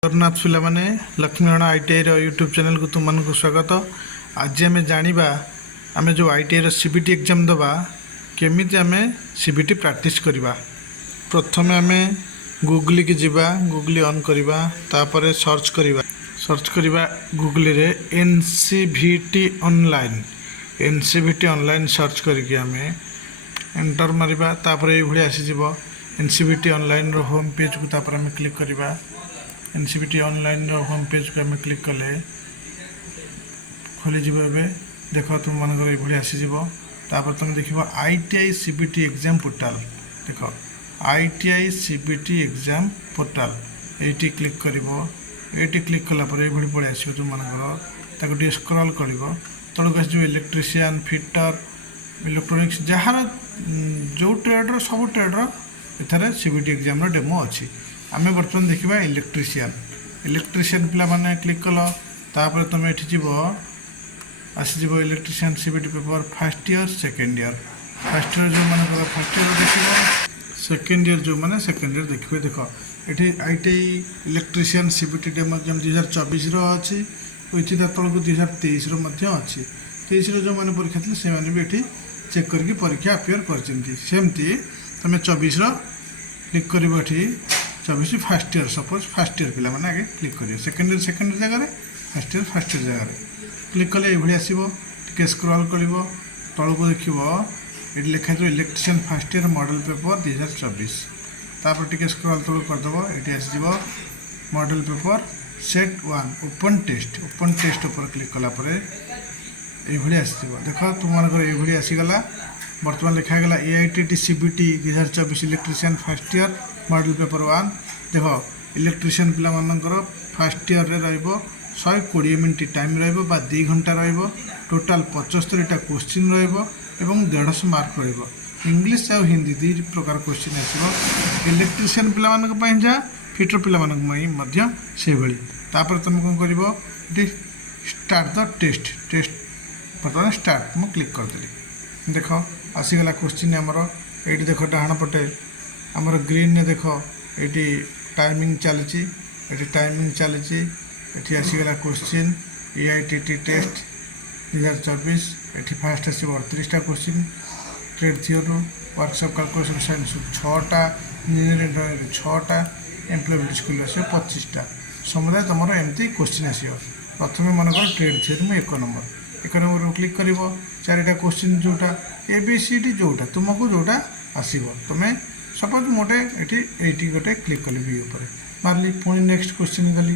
जगन्नाथ पिला माने Laxminarayan ITI YouTube channel को तुम मानक स्वागत। आज आम जाना आम जो आईटीआई सीबीटी एग्जाम दबा केमी आम सीबीटी प्रैक्टिस करवा। प्रथम आम गूगल की जीवा, गूगल ऑन करवा, तापर सर्च करवा गूगल रे एनसीवीटी ऑनलाइन सर्च करके आम एंटर मारिबा। तापर ये भली आसीजिवो एनसीवीटी ऑनलाइन रो होम पेज को तापर आम क्लिक करवा। एनसीवीटी ऑनलाइन रो होम पेज को आम क्लिक कले खोली जीवो। एबे देख तुम मानकर ये आसीजिव। तापर तुम देख आईटीआई सीबीटी एग्जाम पोर्टाल। देख आईटीआई सीबीटी एग्जाम पोर्टाल ये क्लिक कर ये क्लिक कलापर ये पड़े आसो। तुम मानकर टे स्क्रॉल कर तौक आस इलेक्ट्रीशियन, फिटर, इलेक्ट्रोनिक्स जार जो ट्रेड्र सब ट्रेड्र एथारे सीबीटी एग्जाम डेमो अच्छी। आम बर्तमान देखा इलेक्ट्रीशियन पिला माने क्लिक कल। तापर तुम ये जीव आसीज electrician CBT paper first year second year. First year जो मान फर्स्ट ईयर देख, सेकेंड ईयर जो मैंने सेकेंड ईयर देखिए। देख ये ITI electrician CBT demo exam 2024 अच्छी, उचित तौक 2023 अच्छी। 23 जो मैंने परीक्षा थे से भी ये चेक करके परीक्षा अपियर करमती। तुम 24 क्लिक कर 24 first year, suppose first year पिला माने आगे क्लिक करिए। सेकेंड ईयर जगह फर्स्ट ईयर जगह क्लिक कले ये आसो। टे स्क्रॉल कर तौक देख ये लिखा जो electrician first year model paper 2024। तापर टे स्क्रॉल तौक करदेव ये आसो model paper set 1 open test ऊपर क्लिक कलापर ये आसो। देख तुम मानकर ये आसीगला। बर्तमान लिखागला AITT CBT 2024 electrician first year model paper 1। देख इलेक्ट्रीशियन पिला मानकर फर्स्ट ईयर रे 120 मिनट टाइम रहिबो बा 2 घंटा रहिबो। टोटाल 75टा क्वेश्चन रहिबो एवं 150 मार्क रहिबो। इंग्लिश और हिंदी 2 प्रकार क्वेश्चन आसीबो। इलेक्ट्रीशियन पिला मानक पई जा, फिटर पिला मानक पई मध्य से भली। तापर तुम कोन करिवो इटी स्टार्ट द टेस्ट बर्तमान स्टार्ट मु क्लिक कर देली। देख आसीगला क्वेश्चन आमर ये देख डाण पटे आमर ग्रीन ने देख ये टाइमिंग चली ये आसीगला क्वेश्चन एआईटीटी टेस्ट 2024। ये फास्ट आस 38टा question, trade theory, workshop calculation science 6टा, इंजीनियरिंग ड्राइंग 6टा, एम्प्लॉयमेंट स्किल आस 25टा। समुदाय तुम एमती क्वेश्चन आसो। प्रथम मनकर ट्रेड थियोरी में 1 नंबर क्लिक कर 4टा क्वेश्चन जोटा एबीसीडी जोटा तुमको जोटा आसो। तुम्हें सपोज मोटे ये गोटे क्लिक कली बी मारली पुणी नेक्स्ट क्वेश्चन गली